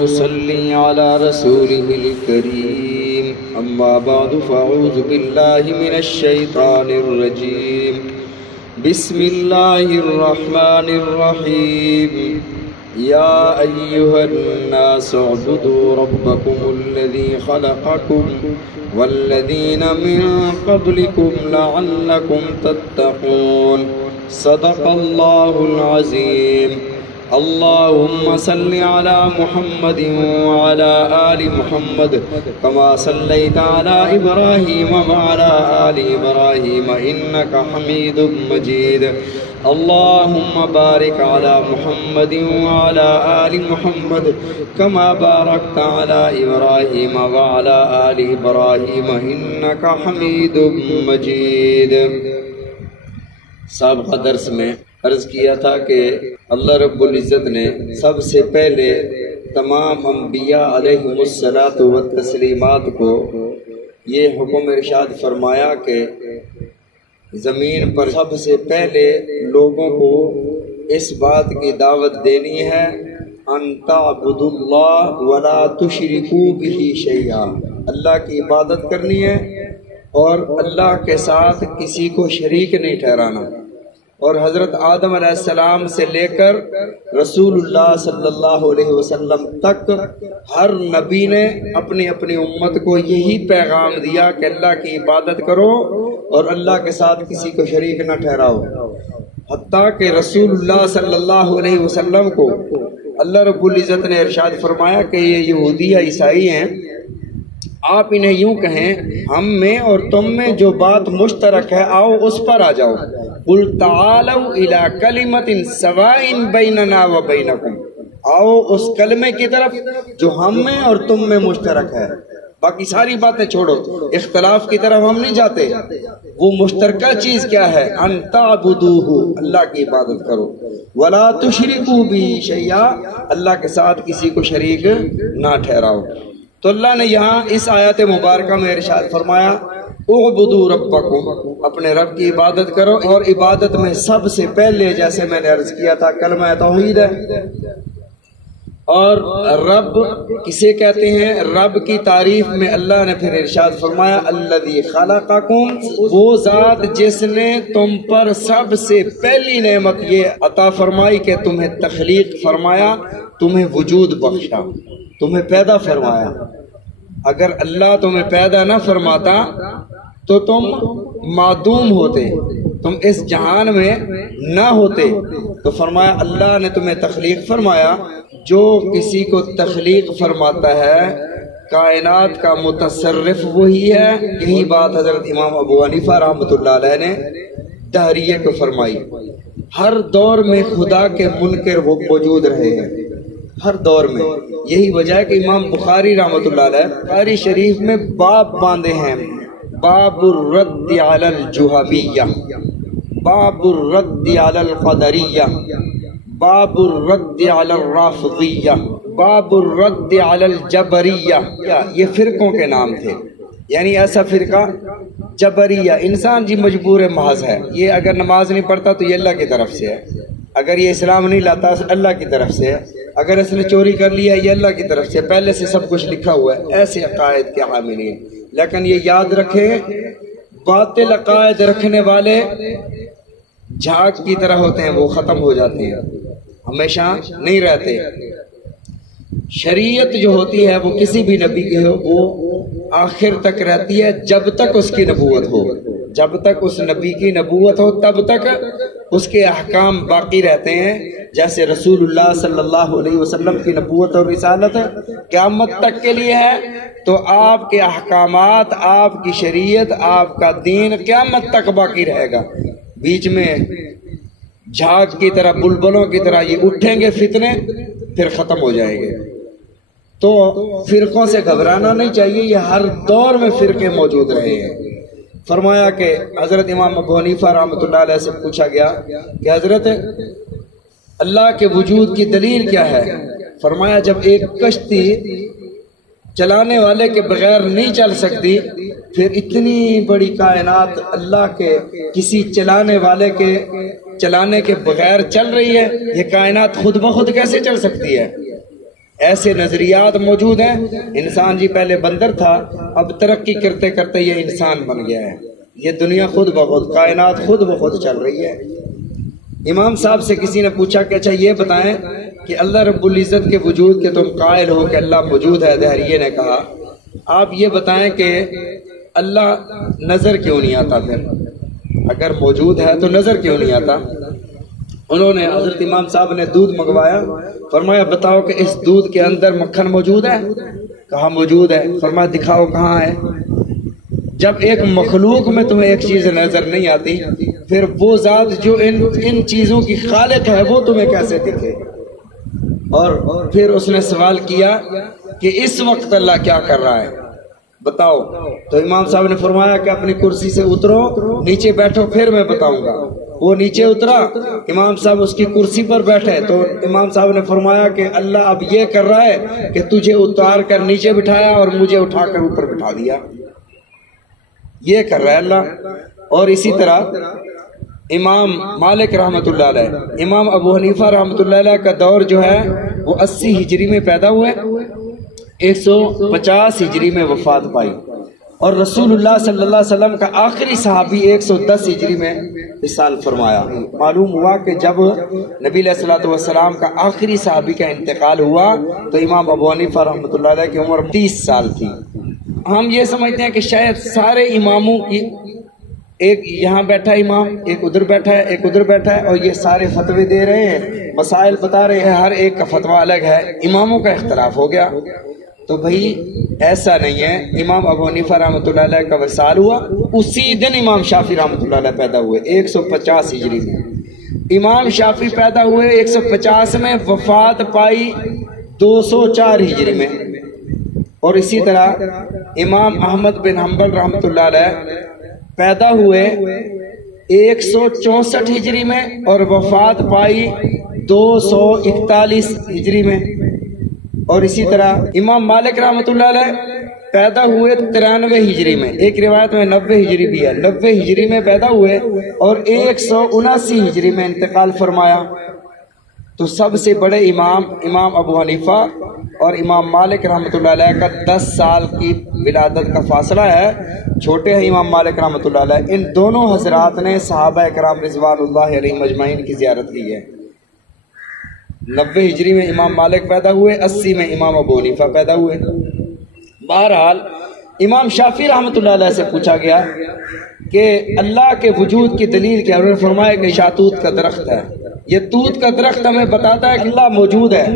ونصلي على رسوله الكريم أما بعد فأعوذ بالله من الشيطان الرجيم بسم الله الرحمن الرحيم يا أيها الناس اعبدوا ربكم الذي خلقكم والذين من قبلكم لعلكم تتقون صدق الله العظيم اللهم صل على محمد وعلى آل محمد كما صليت على إبراهيم وعلى آل إبراهيم إنك حميد مجيد اللهم بارك على محمد وعلى آل محمد كما باركت على إبراهيم وعلى آل إبراهيم إنك حميد مجيد. سابقہ درس میں عرض کیا تھا کہ اللہ رب العزت نے سب سے پہلے تمام انبیاء علیہم الصلاۃ والتسلیمات کو یہ حکم ارشاد فرمایا کہ زمین پر سب سے پہلے لوگوں کو اس بات کی دعوت دینی ہے ان تعبدوا اللہ ولا تشرکوا بہ شیئا، اللہ کی عبادت کرنی ہے اور اللہ کے ساتھ کسی کو شریک نہیں ٹھہرانا. اور حضرت آدم علیہ السلام سے لے کر رسول اللہ صلی اللہ علیہ وسلم تک ہر نبی نے اپنی اپنی امت کو یہی پیغام دیا کہ اللہ کی عبادت کرو اور اللہ کے ساتھ کسی کو شریک نہ ٹھہراؤ. حتیٰ کہ رسول اللہ صلی اللہ علیہ وسلم کو اللہ رب العزت نے ارشاد فرمایا کہ یہ یہودی یا عیسائی ہیں، آپ انہیں یوں کہیں ہم میں اور تم میں جو بات مشترک ہے آؤ اس پر آ جاؤ. قل تعالوا الی کلمۃ سواء بیننا و بینکم، آؤ اس کلمے کی طرف جو ہم میں اور تم میں مشترک ہے. باقی ساری باتیں چھوڑو، اختلاف کی طرف ہم نہیں جاتے. وہ مشترکہ چیز کیا ہے؟ ان تعبدوہ، اللہ کی عبادت کرو، ولا تشرکوا بہ شیئا، اللہ کے ساتھ کسی کو شریک نہ ٹھہراؤ. تو اللہ نے یہاں اس آیت مبارکہ میں ارشاد فرمایا اعبدوا ربکم، اپنے رب کی عبادت کرو. اور عبادت میں سب سے پہلے جیسے میں نے عرض کیا تھا کلمہ توحید ہے. اور رب کسے کہتے ہیں؟ رب کی تعریف میں اللہ نے پھر ارشاد فرمایا الذی خلقکم، وہ ذات جس نے تم پر سب سے پہلی نعمت یہ عطا فرمائی کہ تمہیں تخلیق فرمایا، تمہیں وجود بخشا، تمہیں پیدا فرمایا. اگر اللہ تمہیں پیدا نہ فرماتا تو تم معدوم ہوتے، تم اس جہان میں نہ ہوتے. تو فرمایا اللہ نے تمہیں تخلیق فرمایا. جو کسی کو تخلیق فرماتا ہے کائنات کا متصرف وہی ہے. یہی بات حضرت امام ابو حنیفہ رحمۃ اللہ علیہ نے دہریے کو فرمائی. ہر دور میں خدا کے منکر وہ موجود رہے ہیں، ہر دور میں. یہی وجہ ہے کہ امام بخاری رحمۃ اللہ علیہ بخاری شریف میں باب باندھے ہیں، باب الرد علی الجہمیہ، باب الرد علی القدریہ، باب الرد علی الرافضیہ، باب الرد علی الجبریہ. یہ فرقوں کے نام تھے. یعنی ایسا فرقہ جبریہ، انسان جی مجبور محض ہے، یہ اگر نماز نہیں پڑھتا تو یہ اللہ کی طرف سے ہے، اگر یہ اسلام نہیں لاتا اللہ کی طرف سے ہے، اگر اس نے چوری کر لیا یہ اللہ کی طرف سے، پہلے سے سب کچھ لکھا ہوا ہے. ایسے عقائد کے حاملین. لیکن یہ یاد رکھیں باطل عقائد رکھنے والے جھاگ کی طرح ہوتے ہیں، وہ ختم ہو جاتے ہیں، ہمیشہ نہیں رہتے. شریعت جو ہوتی ہے وہ کسی بھی نبی کی ہو وہ آخر تک رہتی ہے جب تک اس کی نبوت ہو. جب تک اس نبی کی نبوت ہو تب تک اس کے احکام باقی رہتے ہیں. جیسے رسول اللہ صلی اللہ علیہ وسلم کی نبوت اور رسالت قیامت تک کے لیے ہے، تو آپ کے احکامات، آپ کی شریعت، آپ کا دین قیامت تک باقی رہے گا. بیچ میں جھاگ کی طرح، بلبلوں کی طرح یہ اٹھیں گے فتنے، پھر ختم ہو جائیں گے. تو فرقوں سے گھبرانا نہیں چاہیے، یہ ہر دور میں فرقے موجود رہے ہیں. فرمایا کہ حضرت امام ابو حنیفہ رحمۃ اللہ علیہ سے پوچھا گیا کہ حضرت اللہ کے وجود کی دلیل کیا ہے؟ فرمایا جب ایک کشتی چلانے والے کے بغیر نہیں چل سکتی، پھر اتنی بڑی کائنات اللہ کے کسی چلانے والے کے چلانے کے بغیر چل رہی ہے، یہ کائنات خود بخود کیسے چل سکتی ہے؟ ایسے نظریات موجود ہیں، انسان جی پہلے بندر تھا، اب ترقی کرتے کرتے یہ انسان بن گیا ہے، یہ دنیا خود بخود، کائنات خود بخود چل رہی ہے۔ امام صاحب سے کسی نے پوچھا کہ اچھا یہ بتائیں کہ اللہ رب العزت کے وجود کے تم قائل ہو کہ اللہ موجود ہے، دہریے نے کہا آپ یہ بتائیں کہ اللہ نظر کیوں نہیں آتا؟ پھر اگر موجود ہے تو نظر کیوں نہیں آتا؟ انہوں نے حضرت امام صاحب نے دودھ منگوایا، فرمایا بتاؤ کہ اس دودھ کے اندر مکھن موجود ہے؟ کہا موجود ہے۔ فرمایا دکھاؤ کہاں ہے؟ جب ایک مخلوق میں تمہیں ایک چیز نظر نہیں آتی، پھر وہ ذات جو ان چیزوں کی خالق ہے وہ تمہیں کیسے دکھے؟ اور پھر اس نے سوال کیا کہ اس وقت اللہ کیا کر رہا ہے بتاؤ؟ تو امام صاحب نے فرمایا کہ اپنی کرسی سے اترو، نیچے بیٹھو، پھر میں بتاؤں گا۔ وہ نیچے اترا، امام صاحب اس کی کرسی پر بیٹھے تو امام صاحب نے فرمایا کہ اللہ اب یہ کر رہا ہے کہ تجھے اتار کر نیچے بٹھایا اور مجھے اٹھا کر اوپر بٹھا دیا، یہ کر رہا ہے اللہ۔ اور اسی طرح امام مالک رحمۃ اللہ علیہ، امام ابو حنیفہ رحمۃ اللہ علیہ کا دور جو ہے وہ 80 ہجری میں پیدا ہوئے، 150 ہجری میں وفات پائی، اور رسول اللہ صلی اللہ علیہ وسلم کا آخری صحابی 110 ہجری میں وصال فرمایا۔ معلوم ہوا کہ جب نبی علیہ الصلوۃ والسلام کا آخری صحابی کا انتقال ہوا تو امام ابو حنیفہ رحمۃ اللہ علیہ کی عمر 30 سال تھی۔ ہم یہ سمجھتے ہیں کہ شاید سارے اماموں کی، ایک یہاں بیٹھا امام، ایک ادھر بیٹھا ہے، ایک ادھر بیٹھا ہے، اور یہ سارے فتوے دے رہے ہیں، مسائل بتا رہے ہیں، ہر ایک کا فتویٰ الگ ہے، اماموں کا اختلاف ہو گیا۔ تو بھئی ایسا نہیں ہے، امام ابو حنیفہ رحمۃ اللہ علیہ کا وصال ہوا، اسی دن امام شافعی رحمۃ اللہ علیہ پیدا ہوئے 150 ہجری میں۔ امام شافعی پیدا ہوئے 150 میں، وفات پائی 204 ہجری میں۔ اور اسی طرح امام احمد بن حنبل رحمۃ اللہ علیہ پیدا ہوئے 164 ہجری میں اور وفات پائی 241 ہجری میں۔ اور اسی طرح امام مالک رحمۃ اللہ علیہ پیدا ہوئے 93 ہجری میں، ایک روایت میں 90 ہجری بھی ہے، 90 ہجری میں پیدا ہوئے اور 179 ہجری میں انتقال فرمایا۔ تو سب سے بڑے امام ابو حنیفہ اور امام مالک رحمۃ اللہ علیہ کا 10 سال کی ولادت کا فاصلہ ہے، چھوٹے ہیں امام مالک رحمۃ اللہ علیہ۔ ان دونوں حضرات نے صحابہ کرام رضوان اللہ علیہم اجمعین کی زیارت کی ہے۔ 90 ہجری میں امام مالک پیدا ہوئے، 80 میں امام ابو حنیفہ پیدا ہوئے۔ بہرحال امام شافعی رحمۃ اللہ علیہ سے پوچھا گیا کہ اللہ کے وجود کی دلیل کیا؟ انہوں نے فرمایا کہ شاہتوت کا درخت ہے، یہ توت کا درخت ہمیں بتاتا ہے کہ اللہ موجود ہے،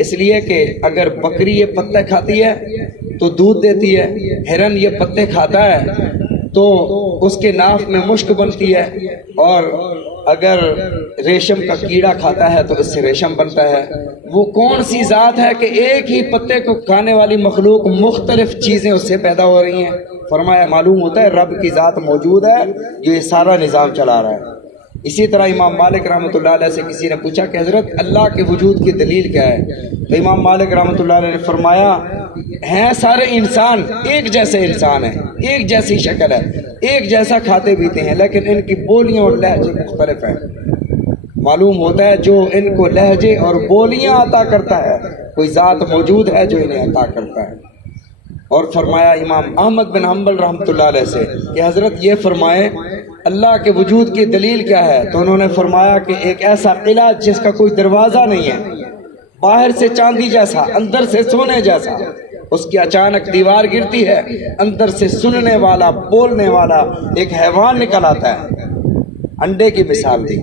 اس لیے کہ اگر بکری یہ پتے کھاتی ہے تو دودھ دیتی ہے، ہرن یہ پتے کھاتا ہے تو اس کے ناف میں مشک بنتی ہے، اور اگر ریشم کا کیڑا کھاتا ہے تو اس سے ریشم بنتا ہے۔ وہ کون سی ذات ہے کہ ایک ہی پتے کو کھانے والی مخلوق مختلف چیزیں اس سے پیدا ہو رہی ہیں؟ فرمایا معلوم ہوتا ہے رب کی ذات موجود ہے جو یہ سارا نظام چلا رہا ہے۔ اسی طرح امام مالک رحمۃ اللہ علیہ سے کسی نے پوچھا کہ حضرت اللہ کے وجود کی دلیل کیا ہے؟ تو امام مالک رحمۃ اللہ علیہ نے فرمایا ہیں سارے انسان ایک جیسے انسان ہیں، ایک جیسی شکل ہے، ایک جیسا کھاتے پیتے ہیں، لیکن ان کی بولیاں اور لہجے مختلف ہیں۔ معلوم ہوتا ہے جو ان کو لہجے اور بولیاں عطا کرتا ہے کوئی ذات موجود ہے جو انہیں عطا کرتا ہے۔ اور فرمایا امام احمد بن حنبل رحمۃ اللہ علیہ سے کہ حضرت یہ فرمائیں اللہ کے وجود کی دلیل کیا ہے؟ تو انہوں نے فرمایا کہ ایک ایسا قلعہ جس کا کوئی دروازہ نہیں ہے، باہر سے چاندی جیسا، اندر سے سونے جیسا، اس کی اچانک دیوار گرتی ہے، اندر سے سننے والا بولنے والا ایک حیوان نکل آتا ہے، انڈے کی مثال دی۔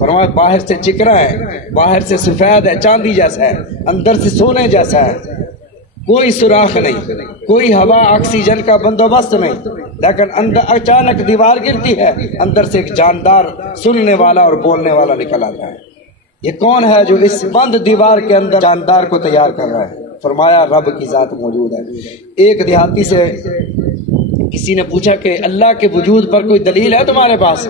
فرمایا باہر سے چکنا ہے، باہر سے سفید ہے، چاندی جیسا ہے، اندر سے سونے جیسا ہے، کوئی سوراخ نہیں، کوئی ہوا آکسیجن کا بندوبست نہیں، لیکن اندر اچانک دیوار گرتی ہے، اندر سے ایک جاندار سننے والا اور بولنے والا نکل آتا ہے۔ یہ کون ہے جو اس بند دیوار کے اندر جاندار کو تیار کر رہا ہے؟ فرمایا رب کی ذات موجود ہے۔ ایک دیہاتی سے کسی نے پوچھا کہ اللہ کے وجود پر کوئی دلیل ہے تمہارے پاس؟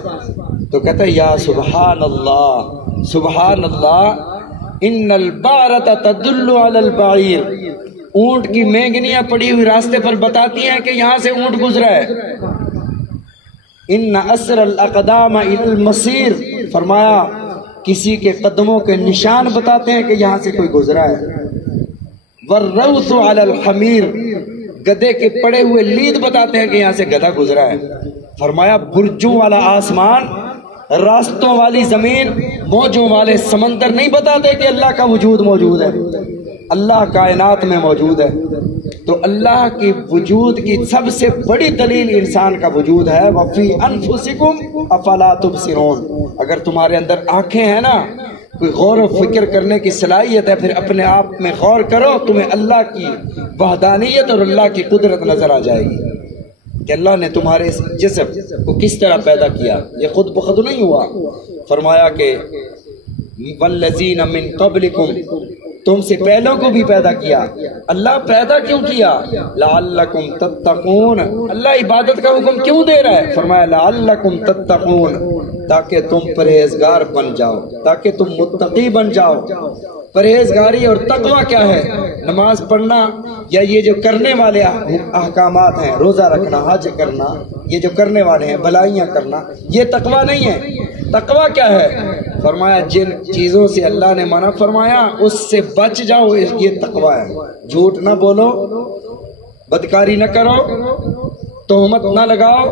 تو کہتا ہے یا سبحان اللہ سبحان اللہ ان البارۃ تدل علی البعیر، اونٹ کی مینگنیاں پڑی ہوئی راستے پر بتاتی ہیں کہ یہاں سے اونٹ گزرا ہے۔ ان اثر الاقدام الی المسیر، فرمایا کسی کے قدموں کے نشان بتاتے ہیں کہ یہاں سے کوئی گزرا ہے۔ والروث علی الحمیر، گدھے کے پڑے ہوئے لید بتاتے ہیں کہ یہاں سے گدھا گزرا ہے۔ فرمایا برجوں والا آسمان، راستوں والی زمین، موجوں والے سمندر نہیں بتاتے کہ اللہ کا وجود موجود ہے، اللہ کائنات میں موجود ہے۔ تو اللہ کی وجود کی سب سے بڑی دلیل انسان کا وجود ہے، وَفِي أَنفُسِكُمْ أَفَلَا تُبْصِرُونَ۔ اگر تمہارے اندر آنکھیں ہیں نا، کوئی غور و فکر کرنے کی صلاحیت ہے، پھر اپنے آپ میں غور کرو، تمہیں اللہ کی وحدانیت اور اللہ کی قدرت نظر آ جائے گی کہ اللہ نے تمہارے اس جسم کو کس طرح پیدا کیا، یہ خود بخود نہیں ہوا۔ فرمایا کہ والذین من قبلکم، تم سے پہلوں کو بھی پیدا کیا۔ اللہ پیدا کیوں کیا؟ لعلکم تتقون، اللہ عبادت کا حکم کیوں دے رہا ہے؟ فرمایا لعلکم تتقون، تاکہ تم پرہیزگار بن جاؤ، تاکہ تم متقی بن جاؤ۔ پرہیزگاری اور تقوی کیا ہے؟ نماز پڑھنا یا یہ جو کرنے والے احکامات ہیں، روزہ رکھنا، حج کرنا، یہ جو کرنے والے ہیں، بھلائیاں کرنا، یہ تقوی نہیں ہے۔ تقوی کیا ہے؟ فرمایا جن چیزوں سے اللہ نے منع فرمایا اس سے بچ جاؤ، یہ تقوی ہے۔ جھوٹ نہ بولو، بدکاری نہ کرو، تہمت نہ لگاؤ،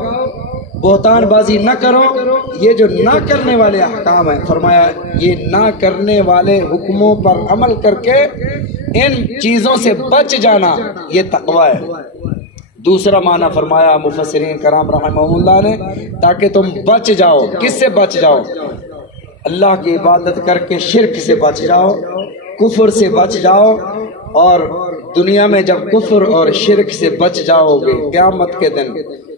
بہتان بازی نہ کرو، یہ جو نہ کرنے والے احکام ہیں، فرمایا یہ نہ کرنے والے حکموں پر عمل کر کے ان چیزوں سے بچ جانا، یہ تقوی ہے۔ دوسرا معنی فرمایا مفسرین کرام رحمہ اللہ نے، تاکہ تم بچ جاؤ۔ کس سے بچ جاؤ؟ اللہ کی عبادت کر کے شرک سے بچ جاؤ، کفر سے بچ جاؤ، اور دنیا میں جب کفر اور شرک سے بچ جاؤ گے، قیامت کے دن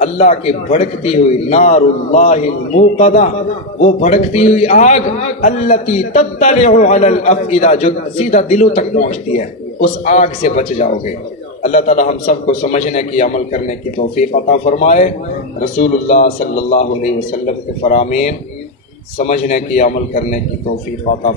اللہ کی بھڑکتی ہوئی نار اللہ الموقدہ، وہ بھڑکتی ہوئی آگ، التی تطلع علی الافئدہ، جو سیدھا دلوں تک پہنچتی ہے، اس آگ سے بچ جاؤ گے۔ اللہ تعالی ہم سب کو سمجھنے کی، عمل کرنے کی توفیق عطا فرمائے۔ رسول اللہ صلی اللہ علیہ وسلم کے فرامین سمجھنے کی، عمل کرنے کی توفیق عطا فرمائے۔